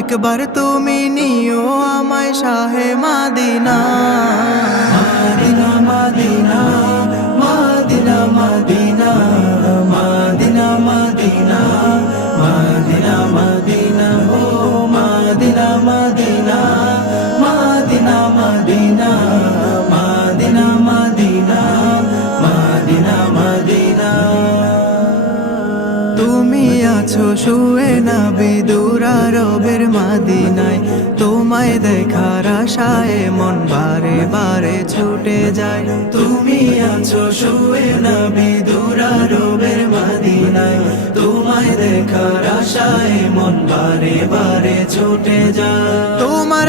একবার তুমি নিও আমায় শাহে মাদিনা। তুমি আছো শুয়ে না বিদুরা রবের মাদিনায়। তোমায় দেখার আশায় মন বারে বারে ছুটে যায়। তুমি আছো শুয়ে না বিদুরা রবের মাদিনায়। তোমায় দেখার আশায় মন বারে বারে ছুটে যায়। তোমার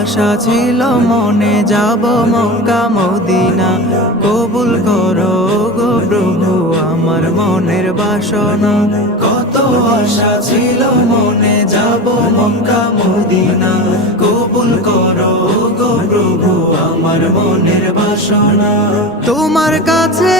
আশা ছিল, মনে যাব মক্কা, মদিনা। কবুল করো গো প্রভু, আমার মনের বাসনা। কত আশা ছিল, মনে যাব মক্কা, মদিনা। কবুল করো গো প্রভু, আমার মনের বাসনা। তোমার কাছে